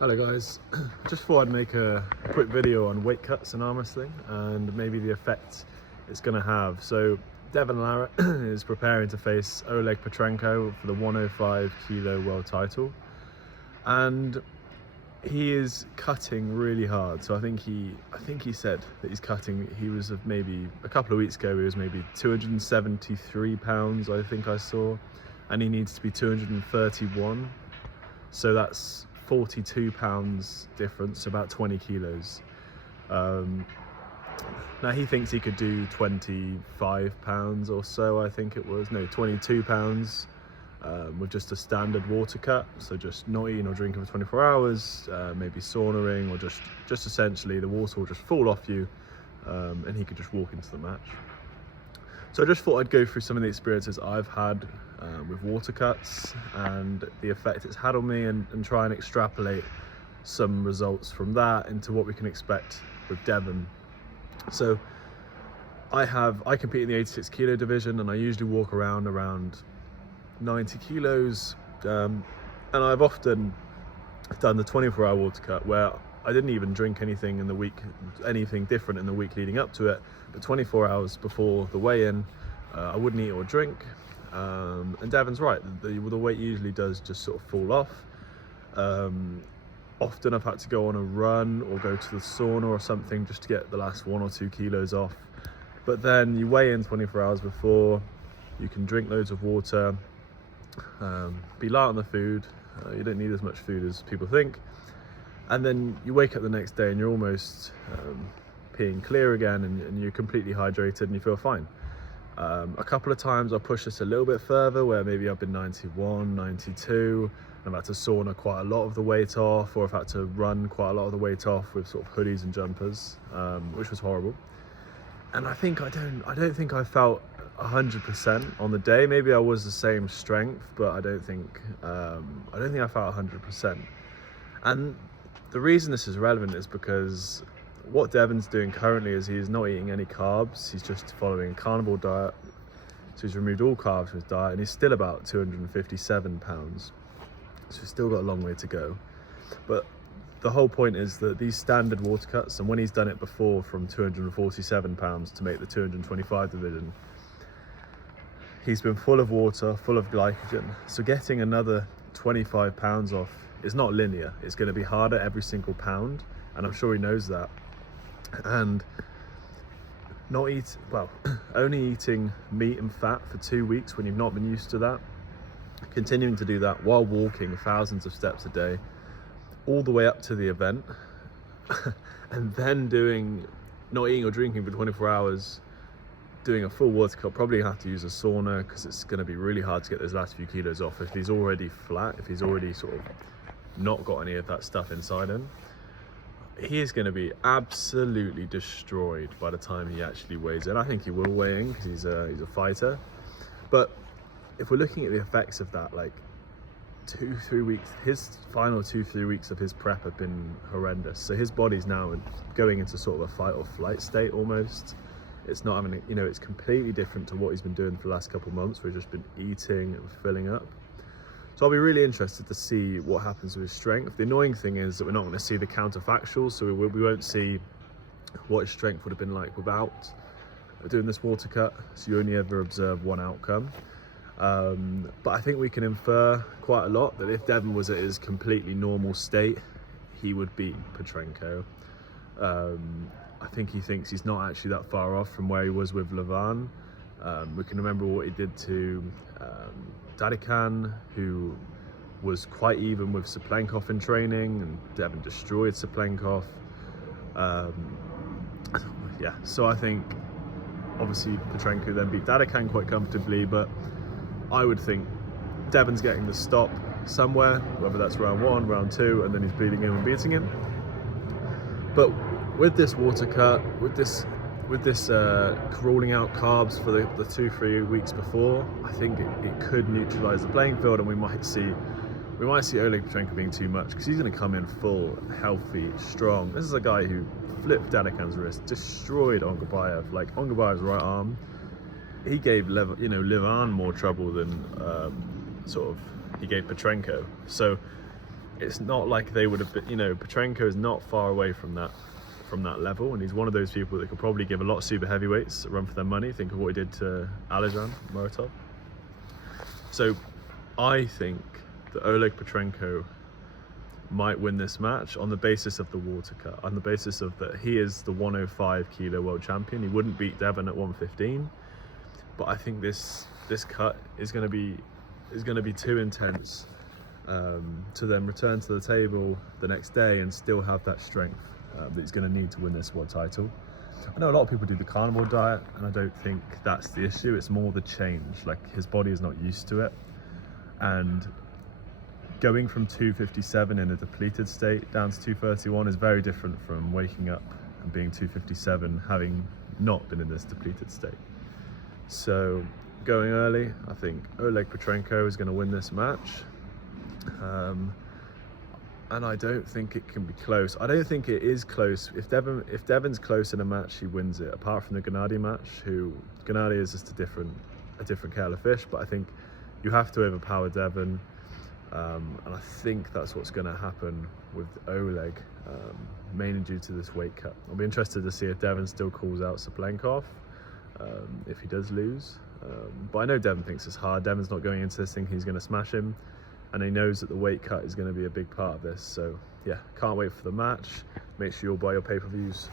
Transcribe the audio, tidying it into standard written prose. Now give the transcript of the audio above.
Hello guys, just thought I'd make a quick video on weight cuts in arm wrestling and maybe the effect it's going to have. So Devon Larratt is preparing to face Oleg Petrenko for the 105 kilo world title, and he is cutting really hard. So I think he said that he's cutting. He was maybe a couple of weeks ago, he was maybe 273 pounds, I think I saw, and he needs to be 231. So that's 42 pounds difference, about 20 kilos. Now he thinks he could do 25 pounds or so, I think it was, no, 22 pounds with just a standard water cut. So just not eating or drinking for 24 hours, maybe saunaing, or just essentially the water will just fall off you and he could just walk into the match. So I just thought I'd go through some of the experiences I've had with water cuts and the effect it's had on me, and try and extrapolate some results from that into what we can expect with Devon. So I compete in the 86 kilo division, and I usually walk around 90 kilos, and I've often done the 24-hour water cut where I didn't even drink anything in the week, anything different in the week leading up to it, but 24 hours before the weigh-in, I wouldn't eat or drink. And Devon's right, the weight usually does just sort of fall off. Often I've had to go on a run or go to the sauna or something just to get the last 1 or 2 kilos off. But then you weigh in 24 hours before, you can drink loads of water, be light on the food, you don't need as much food as people think. And then you wake up the next day and you're almost peeing clear again, and you're completely hydrated and you feel fine. A couple of times I'll push this a little bit further, where maybe I've been 91, 92, and I've had to sauna quite a lot of the weight off, or I've had to run quite a lot of the weight off with sort of hoodies and jumpers, which was horrible. And I don't think I felt 100% on the day. Maybe I was the same strength, but I don't think I felt 100%. And the reason this is relevant is because what Devon's doing currently is he's not eating any carbs. He's just following a carnivore diet. So he's removed all carbs from his diet, and he's still about 257 pounds. So he's still got a long way to go. But the whole point is that these standard water cuts, and when he's done it before from 247 pounds to make the 225 division, he's been full of water, full of glycogen. So getting another 25 pounds off is not linear. It's going to be harder every single pound, and I'm sure he knows that. And only eating meat and fat for 2 weeks when you've not been used to that, continuing to do that while walking thousands of steps a day all the way up to the event, and then not eating or drinking for 24 hours, doing a full water cut, probably have to use a sauna, because it's going to be really hard to get those last few kilos off if he's already flat, if he's already sort of not got any of that stuff inside him. He is going to be absolutely destroyed by the time he actually weighs in. I think he will weigh in because he's a fighter. But if we're looking at the effects of that, like 2-3 weeks, his final 2-3 weeks of his prep have been horrendous. So his body's now going into sort of a fight or flight state almost. It's not having, it's completely different to what he's been doing for the last couple of months, where he's just been eating and filling up. So I'll be really interested to see what happens with his strength. The annoying thing is that we're not going to see the counterfactual, so we won't see what his strength would have been like without doing this water cut. So you only ever observe one outcome. But I think we can infer quite a lot that if Devon was at his completely normal state, he would beat Petrenko. I think he thinks he's not actually that far off from where he was with Devon. We can remember what he did to Devon, who was quite even with Petrenko in training, and Devon destroyed Petrenko. Yeah, so I think obviously Petrenko then beat Devon quite comfortably, but I would think Devon's getting the stop somewhere, whether that's round 1, round 2, and then he's bleeding in and beating him. But with this water cut, with this ruling out carbs for the 2-3 weeks before, I think it could neutralize the playing field, and we might see Oleg Petrenko being too much, because he's going to come in full, healthy, strong. This is a guy who flipped Dadekan's wrist, destroyed Ongabayev, like Ongabayev's right arm. He gave Levan more trouble than he gave Petrenko. So it's not like they would have been, Petrenko is not far away from that level, and he's one of those people that could probably give a lot of super heavyweights a run for their money. Think of what he did to Alijan Muratov. So I think that Oleg Petrenko might win this match on the basis of the water cut, on the basis of that he is the 105 kilo world champion. He wouldn't beat Devon at 115, but I think this cut is going to be too intense to then return to the table the next day and still have that strength that he's going to need to win this world title. I know a lot of people do the carnivore diet, and I don't think that's the issue. It's more the change. Like, his body is not used to it, and going from 257 in a depleted state down to 231 is very different from waking up and being 257 having not been in this depleted state. So going early, I think Oleg Petrenko is going to win this match. And I don't think it can be close. I don't think it is close. If Devon's close in a match, he wins it. Apart from the Gennady match, Gennady is just a different kettle of fish. But I think you have to overpower Devon, and I think that's what's going to happen with Oleg, mainly due to this weight cut. I'll be interested to see if Devon still calls out Saplenkov if he does lose. But I know Devon thinks it's hard. Devon's not going into this thinking he's going to smash him, and he knows that the weight cut is going to be a big part of this. So yeah, can't wait for the match. Make sure you all buy your pay-per-views.